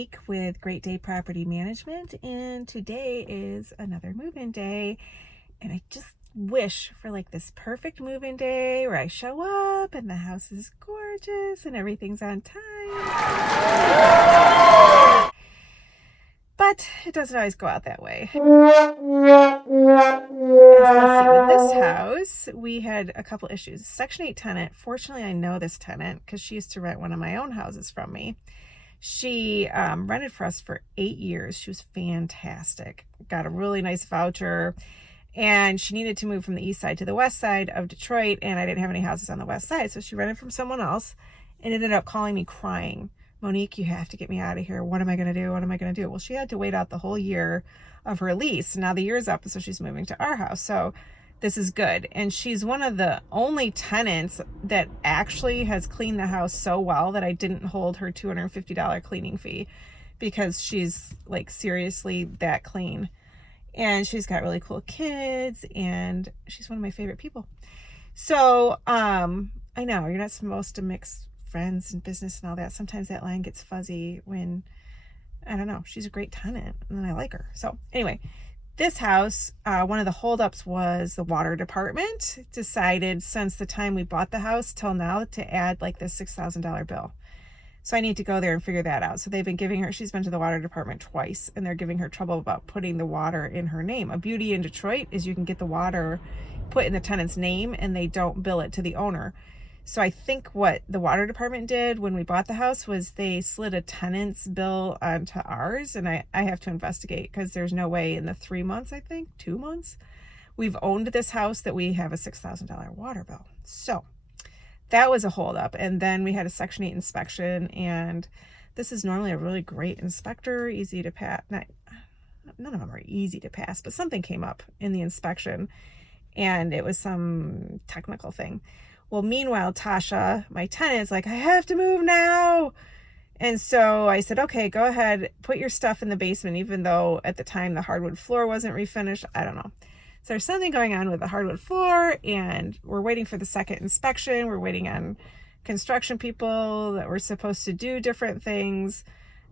Monique with Great Day Property Management, and today is another move-in day. And I just wish for like this perfect move-in day where I show up and the house is gorgeous and everything's on time. But it doesn't always go out that way. Let's see, with this house, we had a couple issues. Section 8 tenant, fortunately I know this tenant because she used to rent one of my own houses from me. She rented for us for 8 years. She was fantastic. Got a really nice voucher. And she needed to move from the east side to the west side of Detroit. And I didn't have any houses on the west side. So she rented from someone else and ended up calling me crying. Monique, you have to get me out of here. What am I going to do? What am I going to do? Well, she had to wait out the whole year of her lease. Now the year's up. So she's moving to our house. So this is good. And she's one of the only tenants that actually has cleaned the house so well that I didn't hold her $250 cleaning fee, because she's like seriously that clean. And she's got really cool kids and she's one of my favorite people. So I know you're not supposed to mix friends and business and all that. Sometimes that line gets fuzzy when, I don't know, she's a great tenant and I like her. So anyway, this house, one of the holdups was the water department decided since the time we bought the house till now to add like this $6,000 bill. So I need to go there and figure that out. So they've been giving her, she's been to the water department twice and they're giving her trouble about putting the water in her name. A beauty in Detroit is you can get the water put in the tenant's name and they don't bill it to the owner. So I think what the water department did when we bought the house was they slid a tenant's bill onto ours, and I have to investigate because there's no way in the 3 months, I think 2 months, we've owned this house that we have a $6,000 water bill. So that was a holdup. And then we had a Section 8 inspection, and this is normally a really great inspector, easy to pass. None of them are easy to pass, but something came up in the inspection and it was some technical thing. Well, meanwhile, Tasha, my tenant, is like, I have to move now. And so I said, okay, go ahead, put your stuff in the basement, even though at the time the hardwood floor wasn't refinished. I don't know. So there's something going on with the hardwood floor, and we're waiting for the second inspection. We're waiting on construction people that were supposed to do different things.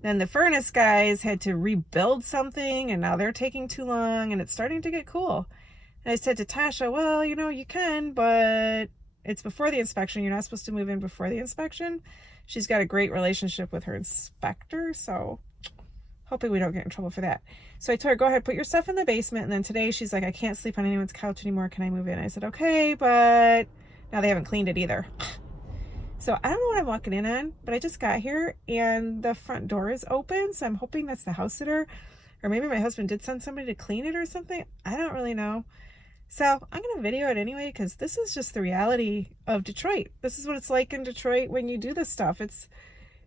Then the furnace guys had to rebuild something, and now they're taking too long, and it's starting to get cool. And I said to Tasha, well, you know, you can, but it's before the inspection. You're not supposed to move in before the inspection. She's got a great relationship with her inspector, so hoping we don't get in trouble for that. So I told her, go ahead, put your stuff in the basement. And then today she's like, I can't sleep on anyone's couch anymore. Can I move in? I said, okay, but now they haven't cleaned it either. So I don't know what I'm walking in on, but I just got here and the front door is open. So I'm hoping that's the house sitter, or maybe my husband did send somebody to clean it or something. I don't really know. So I'm going to video it anyway, because this is just the reality of Detroit. This is what it's like in Detroit when you do this stuff. It's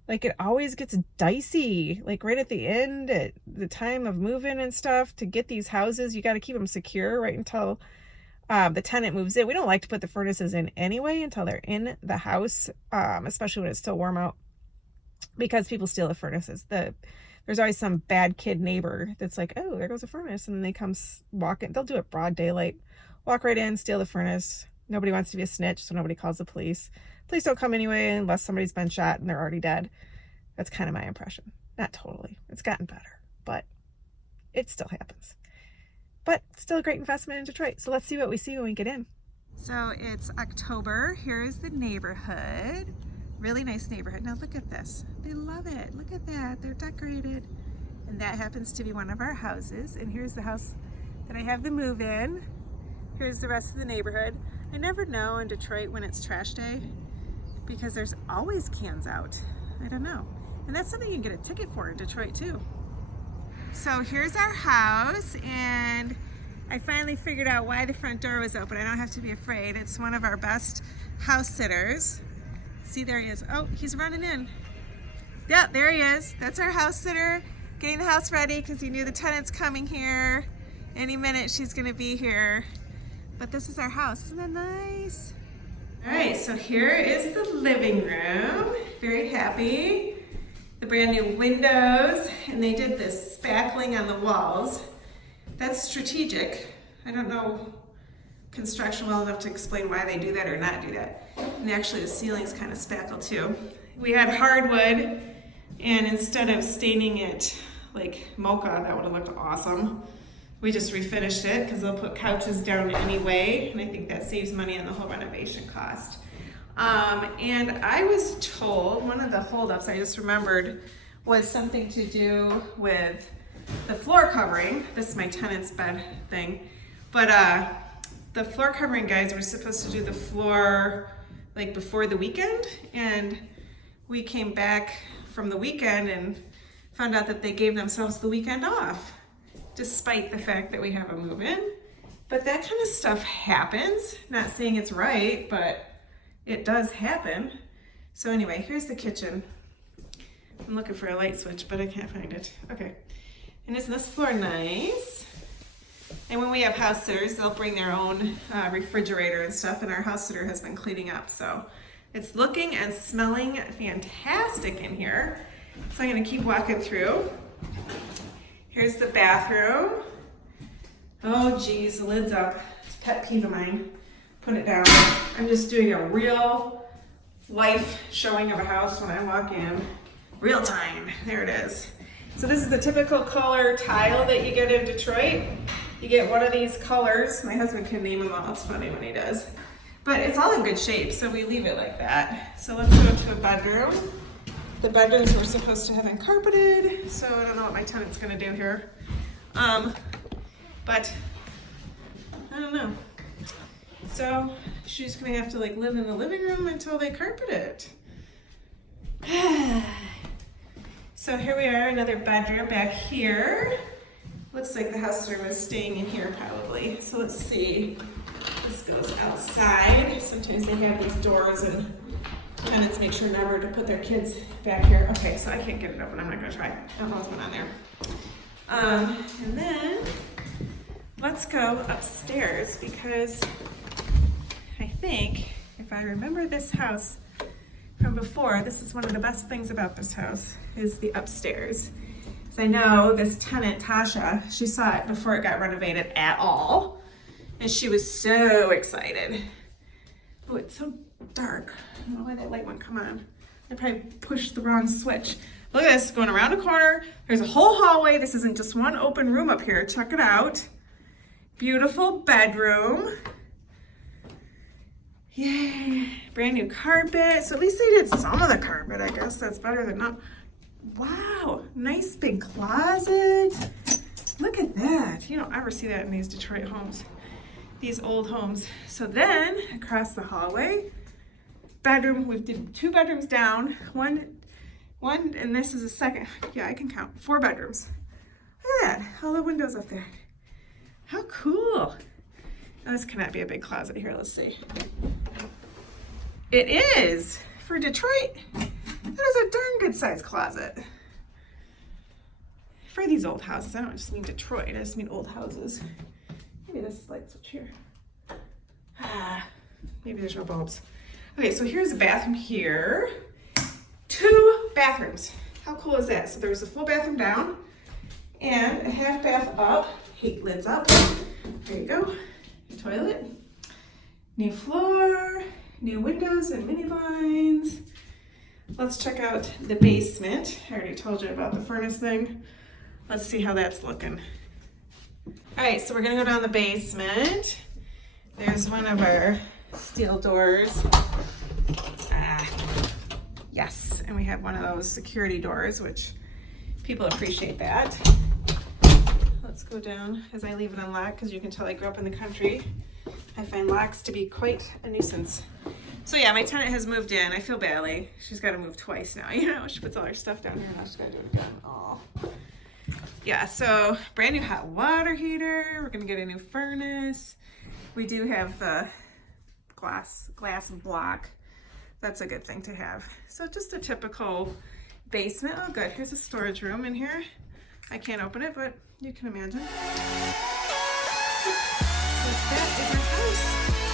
like it always gets dicey, like right at the end, at the time of moving and stuff. To get these houses, you got to keep them secure right until the tenant moves in. We don't like to put the furnaces in anyway until they're in the house, especially when it's still warm out, because people steal the furnaces. There's always some bad kid neighbor that's like, oh, there goes a furnace. And then they come walking. They'll do it broad daylight. Walk right in, steal the furnace. Nobody wants to be a snitch, so nobody calls the police. Police don't come anyway unless somebody's been shot and they're already dead. That's kind of my impression. Not totally. It's gotten better, but it still happens. But still a great investment in Detroit. So let's see what we see when we get in. So it's October. Here's the neighborhood. Really nice neighborhood. Now look at this. They love it. Look at that. They're decorated. And that happens to be one of our houses. And here's the house that I have the move in. Here's the rest of the neighborhood. I never know in Detroit when it's trash day, because there's always cans out. I don't know. And that's something you can get a ticket for in Detroit too. So here's our house, and I finally figured out why the front door was open. I don't have to be afraid. It's one of our best house sitters. See, there he is. Oh, he's running in. Yeah, there he is. That's our house sitter, getting the house ready because he knew the tenant's coming here. Any minute she's gonna be here. But this is our house. Isn't that nice? All right, so here is the living room. Very happy. The brand new windows, and they did this spackling on the walls. That's strategic. I don't know construction well enough to explain why they do that or not do that. And actually the ceiling's kind of spackled too. We had hardwood And instead of staining it like mocha, that would have looked awesome, we just refinished it because they'll put couches down anyway, and I think that saves money on the whole renovation cost. And I was told one of the holdups I just remembered was something to do with the floor covering. This is my tenant's bed thing, but the floor covering guys were supposed to do the floor like before the weekend, and we came back from the weekend and found out that they gave themselves the weekend off, despite the fact that we have a move-in. But that kind of stuff happens. Not saying it's right, but it does happen. So anyway, here's the kitchen. I'm looking for a light switch, but I can't find it. Okay. And isn't this floor nice? And when we have house sitters, they'll bring their own refrigerator and stuff, and our house sitter has been cleaning up. So it's looking and smelling fantastic in here. So I'm gonna keep walking through. Here's the bathroom. Oh geez, the lid's up. It's a pet peeve of mine. Put it down. I'm just doing a real life showing of a house when I walk in. Real time, there it is. So this is the typical color tile that you get in Detroit. You get one of these colors. My husband can name them all, it's funny when he does. But it's all in good shape, so we leave it like that. So let's go to a bedroom. The bedrooms we're supposed to have been carpeted, so I don't know what my tenant's gonna do here. But I don't know. So she's gonna have to like live in the living room until they carpet it. So here we are, another bedroom back here. Looks like the house sitter was staying in here probably. So let's see. This goes outside. Sometimes they have these doors and tenants make sure never to put their kids back here. Okay, so I can't get it open. I'm not gonna try. I don't know what's going on there. And then let's go upstairs because I think if I remember this house from before, this is one of the best things about this house is the upstairs. Because I know this tenant, Tasha, she saw it before it got renovated at all. And she was so excited. Oh, it's so dark. I don't know why that light won't come on. I probably pushed the wrong switch. Look at this, going around a corner. There's a whole hallway. This isn't just one open room up here. Check it out. Beautiful bedroom. Yay, brand new carpet. So at least they did some of the carpet, I guess. That's better than not. Wow, nice big closet. Look at that. You don't ever see that in these Detroit homes, these old homes. So then across the hallway, bedroom, we did 2 bedrooms down, one, and this is a second. Yeah, I can count 4 bedrooms. Look at that, all the windows up there. How cool. Now, this cannot be a big closet here. Let's see. It is for Detroit. That is a darn good sized closet. For these old houses, I don't just mean Detroit, I just mean old houses. Maybe this light switch here. Maybe there's no bulbs. Okay, so here's a bathroom here. 2 bathrooms. How cool is that? So there's a full bathroom down and a half bath up. Hey, lids up. There you go. Toilet. New floor. New windows and mini blinds. Let's check out the basement. I already told you about the furnace thing. Let's see how that's looking. All right, so we're gonna go down the basement. There's one of our steel doors. Yes, and we have one of those security doors, which people appreciate that. Let's go down as I leave it unlocked because you can tell I grew up in the country. I find locks to be quite a nuisance. So yeah, my tenant has moved in. I feel badly. She's got to move twice now. You know, she puts all her stuff down here and now she's got to do it again. Oh. Yeah, so brand new hot water heater. We're going to get a new furnace. We do have the glass block. That's a good thing to have. So just a typical basement. Oh good, here's a storage room in here. I can't open it, but you can imagine. So that is our house.